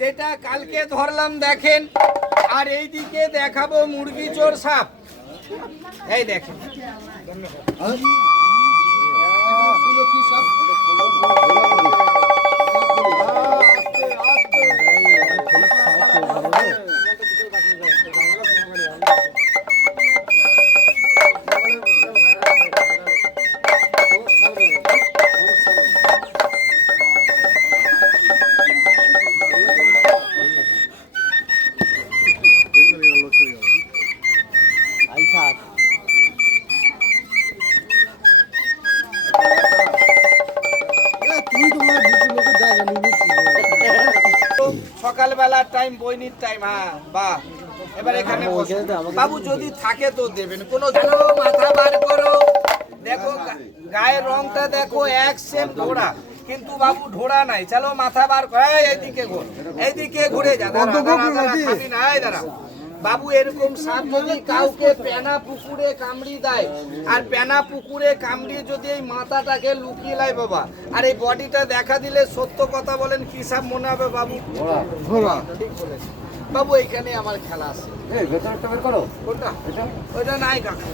যেটা কালকে ধরলাম দেখেন, আর এইদিকে দেখাবো মুরগি চোর সাপ। এই দেখেন সকালবেলার টাইম, বইনির টাইম। হ্যাঁ বাহ, এবার এখানে বাবু যদি থাকে তো দেবেন। কোনো মাথা বার করো, দেখো গায়ের রংটা দেখো এক সেম ঢোড়া, কিন্তু বাবু ঢোড়া নাই। চলো মাথা বার করে এইদিকে ঘুর, এইদিকে ঘুরে যা। খাবি না, দাঁড়া বাবু। এরকম সাপ যদি কাউকে পেনা পুকুরে কামড়ি দেয়, আর পেনা পুকুরে কামড়ি যদি এই মাথাটাকে লুকিয়ে লাই বাবা, আর এই বডিটা দেখা দিলে, সত্য কথা বলেন কি সাপ মনে হবে বাবু? ঘোড়া। ঠিক বলেছেন বাবু। এইখানে আমার খেলা আছে। কোনটা? ওইটা নাই কাকা।